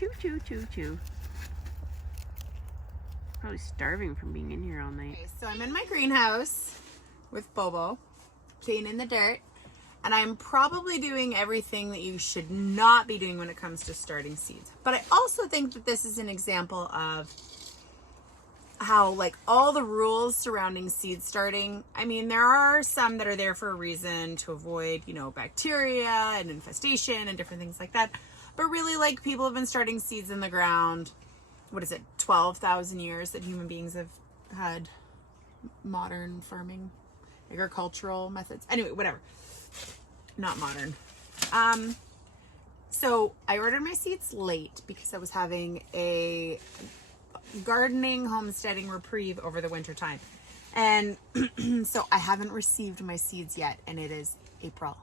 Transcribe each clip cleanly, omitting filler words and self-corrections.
Choo, choo, choo, choo. Probably starving from being in here all night. Okay, so I'm in my greenhouse with Bobo, cleaning the dirt, and I'm probably doing everything that you should not be doing when it comes to starting seeds. But I also think that this is an example of how, like, all the rules surrounding seed starting, I mean, there are some that are there for a reason to avoid, you know, bacteria and infestation and different things like that. But really, like, people have been starting seeds in the ground, what is it, 12,000 years that human beings have had modern farming, agricultural methods. Anyway, whatever. Not modern. So I ordered my seeds late because I was having a gardening, homesteading reprieve over the winter time. And so I haven't received my seeds yet, and it is April.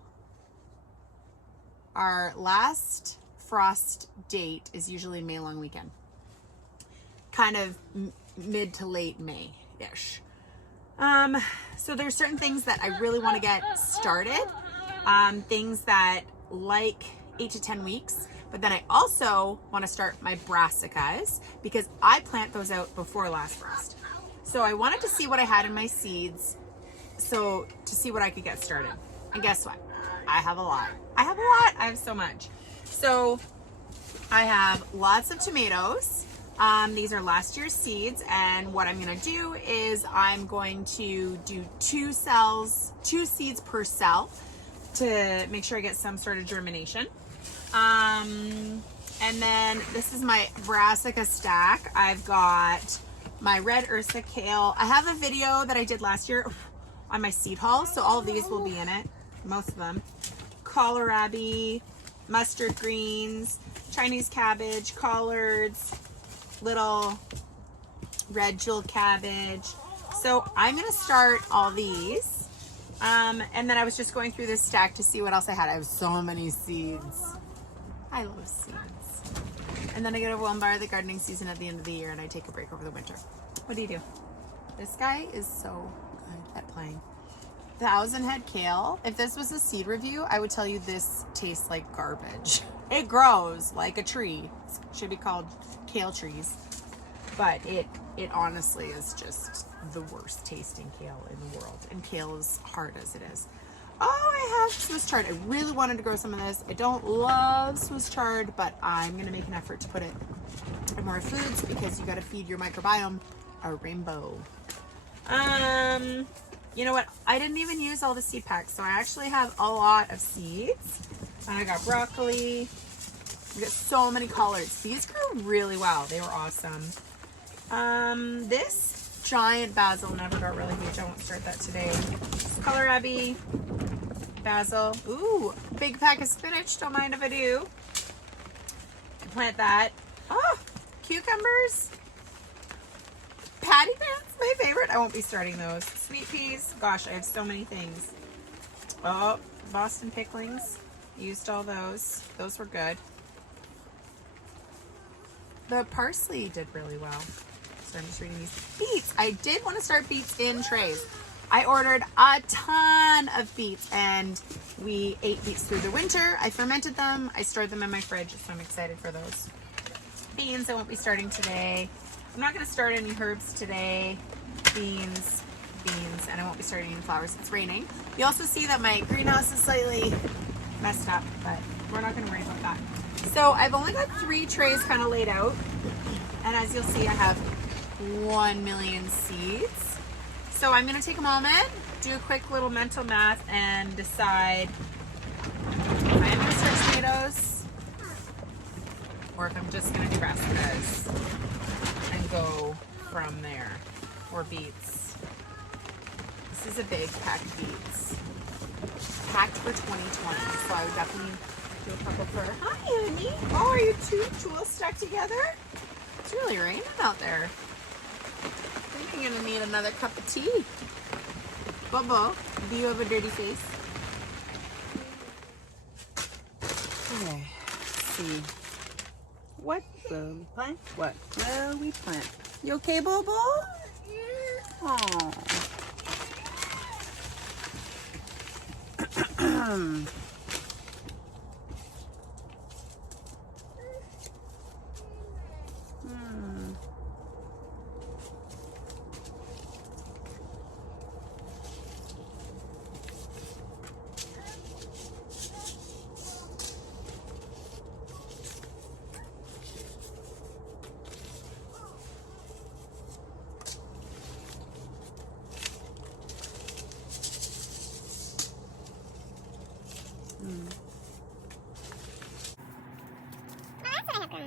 Our last frost date is usually May long weekend. Kind of mid to late May-ish. So there's certain things that I really want to get started. Things that like 8 to 10 weeks. But then I also want to start my brassicas because I plant those out before last frost. So I wanted to see what I had in my seeds, so to see what I could get started. And guess what? I have a lot. I have so much. So I have lots of tomatoes. These are last year's seeds, and what I'm going to do is I'm going to do 2 seeds per cell to make sure I get some sort of germination. And then this is my brassica stack. I've got my red Ursa kale. I have a video that I did last year on my seed haul, so all of these will be in it, most of them. Kohlrabi, mustard greens, Chinese cabbage, collards, little red jewel cabbage. So I'm gonna start all these. And then I was just going through this stack to see what else I had. I have so many seeds. I love seeds. And then I get to bombard the gardening season at the end of the year, and I take a break over the winter. What do you do? This guy is so good at playing. 1,000 head kale. If this was a seed review, I would tell you this tastes like garbage. It grows like a tree. It should be called kale trees. But it honestly is just the worst tasting kale in the world. And kale is hard as it is. Oh, I have Swiss chard. I really wanted to grow some of this. I don't love Swiss chard, but I'm going to make an effort to put it in more foods because you got to feed your microbiome a rainbow. You know what? I didn't even use all the seed packs, so I actually have a lot of seeds. And I got broccoli. I got so many collards. These grew really well. They were awesome. This giant basil never got really huge. I won't start that today. Kohlrabi, basil. Ooh, big pack of spinach. Don't mind if I do. Can plant that. Oh, cucumbers. Patty pans, my favorite. I won't be starting those. Sweet peas. Gosh, I have so many things. Oh, Boston picklings. Used all those. Those were good. The parsley did really well. So I'm just reading these. Beets. I did want to start beets in trays. I ordered a ton of beets, and we ate beets through the winter. I fermented them. I stored them in my fridge, so I'm excited for those. Beans I won't be starting today. I'm not going to start any herbs today. Beans, and I won't be starting any flowers. It's raining. You also see that my greenhouse is slightly messed up, but we're not going to worry about that. So I've only got 3 trays kind of laid out, and as you'll see, I have 1 million seeds. So I'm going to take a moment, do a quick little mental math, and decide if I am going to start tomatoes or if I'm just going to do brassicas and go from there, or beets. This is a big pack of beets, packed for 2020, so I would definitely do a couple for. Hi, honey. Oh, are you 2 tools stuck together? It's really raining out there. I think I'm gonna need another cup of tea. Bobo, do you have a dirty face? Okay, let's see. What will we plant? What will we plant? You okay, Bobo? Oh. Okay.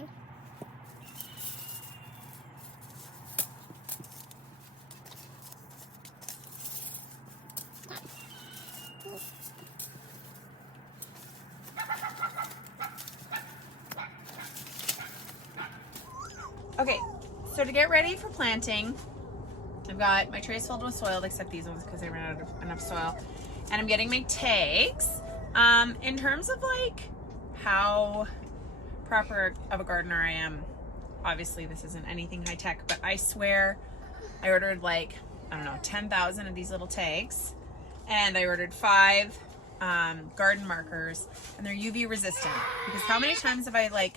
Okay, so to get ready for planting, I've got my trays filled with soil, except these ones because I ran out of enough soil. And I'm getting my tags. In terms of like how proper of a gardener I am, obviously this isn't anything high tech, but I swear I ordered like, I don't know, 10,000 of these little tags. And I ordered 5 garden markers, and they're UV resistant. Because how many times have I like,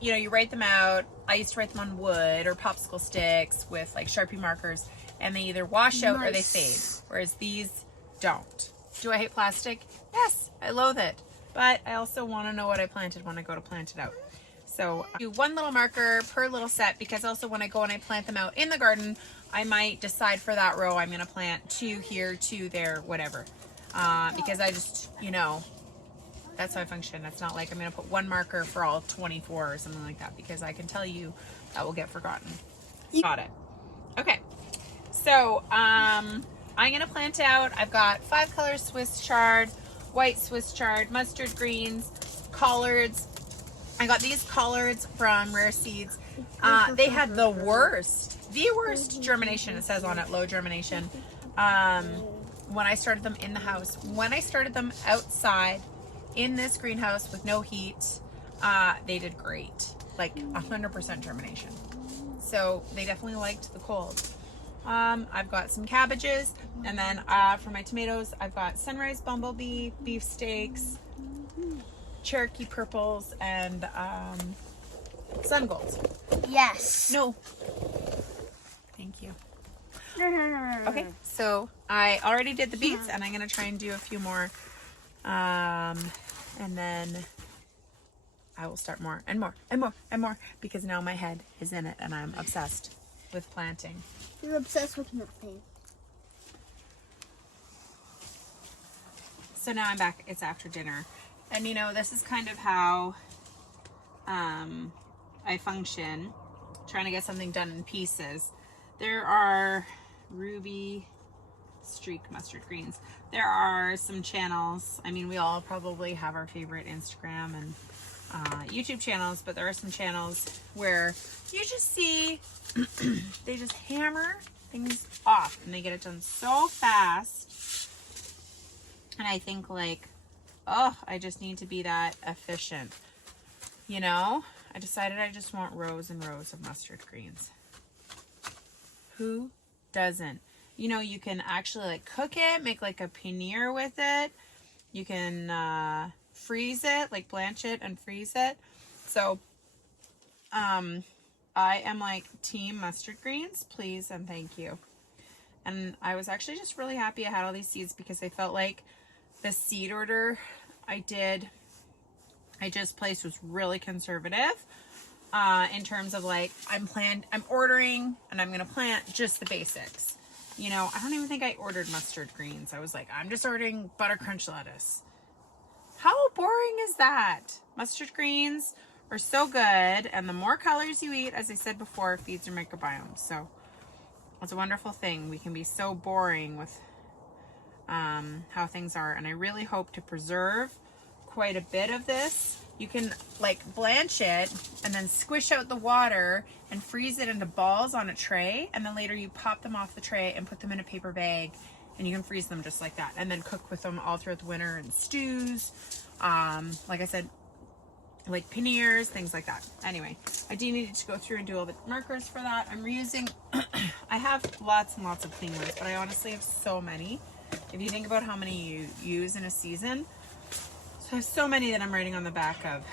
you know, you write them out. I used to write them on wood or popsicle sticks with like Sharpie markers, and they either wash out or they fade, whereas these don't. Do I hate plastic? Yes, I loathe it. But I also want to know what I planted when I go to plant it out. So I do 1 little marker per little set, because also when I go and I plant them out in the garden, I might decide for that row I'm going to plant 2 here, 2 there, whatever. Because I just, you know, that's how I function. It's not like I'm going to put 1 marker for all 24 or something like that, because I can tell you that will get forgotten. Got it. Okay. So I'm going to plant out. I've got 5 colors Swiss chard, white Swiss chard, mustard greens, collards. I got these collards from Rare Seeds. They had the worst germination. It says on it, low germination. When I started them in the house. When I started them outside in this greenhouse with no heat, they did great. Like 100% germination. So they definitely liked the cold. I've got some cabbages, and then for my tomatoes, I've got sunrise bumblebee, beefsteaks, Cherokee purples, and sun golds. Yes. No. Thank you. Okay, so I already did the beets, and I'm gonna try and do a few more, and then I will start more and more and more and more, because now my head is in it and I'm obsessed with planting. You're obsessed with nothing. So now I'm back. It's after dinner. And you know, this is kind of how I function, trying to get something done in pieces. There are ruby streak mustard greens. There are some channels. I mean, we all probably have our favorite Instagram and YouTube channels, but there are some channels where you just see they just hammer things off and they get it done so fast. And I think like, oh, I just need to be that efficient. You know, I decided I just want rows and rows of mustard greens. Who doesn't? You know, you can actually like cook it, make like a paneer with it. You can freeze it, like blanch it and freeze it. So I am like team mustard greens, please and thank you. And I was actually just really happy I had all these seeds, because I felt like the seed order I just placed was really conservative in terms of like I'm ordering and I'm gonna plant just the basics. You know, I don't even think I ordered mustard greens. I was like, I'm just ordering butter crunch lettuce. How boring is that? Mustard greens are so good, and the more colors you eat, as I said before, feeds your microbiome. So it's a wonderful thing. We can be so boring with how things are, and I really hope to preserve quite a bit of this. You can like blanch it and then squish out the water and freeze it into balls on a tray, and then later you pop them off the tray and put them in a paper bag, and you can freeze them just like that, and then cook with them all throughout the winter in stews, like I said, like paneers, things like that. Anyway, I do need to go through and do all the markers for that. I'm reusing I have lots and lots of clean ones, but I honestly have so many. If you think about how many you use in a season, so I have so many that I'm writing on the back of.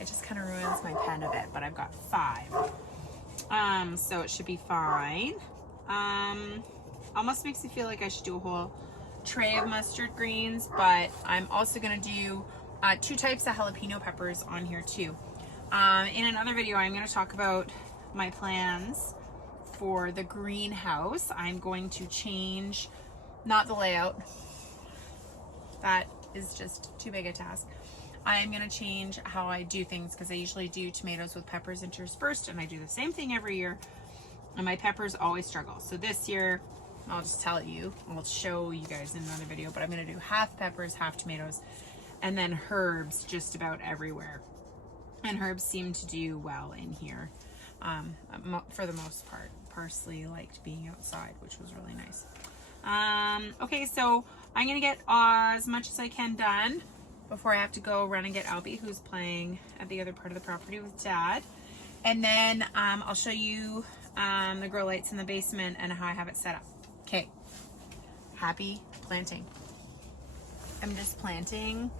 It just kind of ruins my pen a bit, but I've got 5. So it should be fine. Almost makes me feel like I should do a whole tray of mustard greens, but I'm also gonna do 2 types of jalapeno peppers on here too. In another video, I'm gonna talk about my plans for the greenhouse. I'm going to change, not the layout, that is just too big a task. I am going to change how I do things because I usually do tomatoes with peppers interspersed, and I do the same thing every year, and my peppers always struggle. So this year, I'll just tell you, I'll show you guys in another video, but I'm going to do half peppers, half tomatoes, and then herbs just about everywhere. And herbs seem to do well in here for the most part. Parsley liked being outside, which was really nice. Okay, so I'm going to get as much as I can done before I have to go run and get Albie, who's playing at the other part of the property with Dad. And then I'll show you the grow lights in the basement and how I have it set up. Okay, happy planting. I'm just planting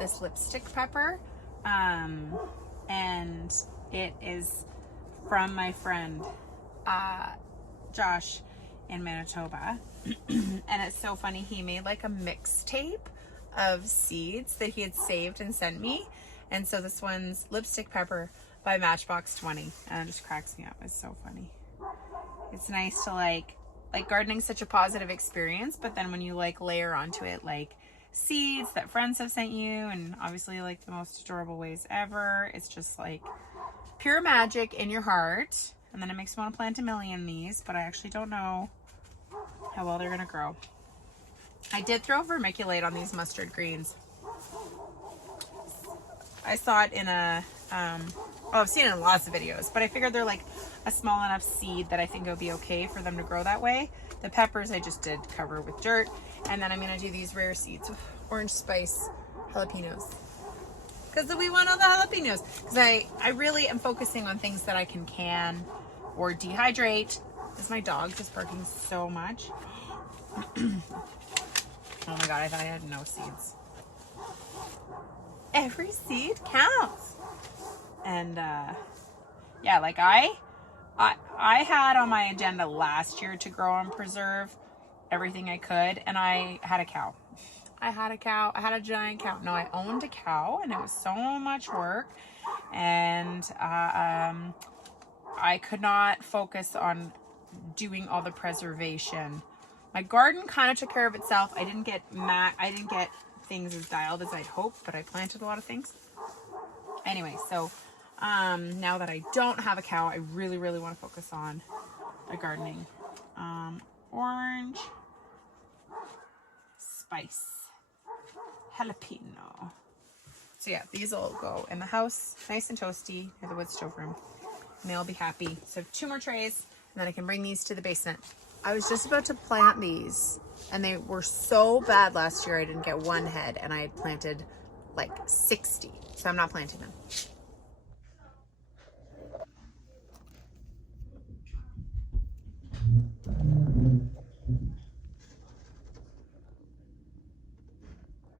this lipstick pepper, and it is from my friend Josh in Manitoba. And it's so funny, he made like a mixtape of seeds that he had saved and sent me, and so this one's lipstick pepper by Matchbox 20, and it just cracks me up. It's so funny. It's nice to like gardening's such a positive experience, but then when you like layer onto it like seeds that friends have sent you, and obviously like the most adorable ways ever, it's just like pure magic in your heart. And then it makes me want to plant a million of these, but I actually don't know how well they're gonna grow. I did throw vermiculite on these mustard greens. I saw it in a I've seen it in lots of videos, but I figured they're like a small enough seed that I think it would be okay for them to grow that way. The peppers I just did cover with dirt, and then I'm gonna do these rare seeds with orange spice jalapenos, because we want all the jalapenos. Because I really am focusing on things that I can or dehydrate. Is my dog just barking so much? Oh my god, I thought I had no seeds. Every seed counts. And yeah, like I had on my agenda last year to grow and preserve everything I could, and I had a cow. I had a giant cow. No, I owned a cow, and it was so much work, and I could not focus on doing all the preservation. My garden kind of took care of itself. I didn't get things as dialed as I'd hoped, but I planted a lot of things. Anyway, so now that I don't have a cow, I really want to focus on the gardening. Orange spice jalapeno. So yeah, these will go in the house, nice and toasty, near the wood stove room, and they'll be happy. So 2 more trays, and then I can bring these to the basement. I was just about to plant these, and they were so bad last year I didn't get 1 head, and I had planted like 60, so I'm not planting them.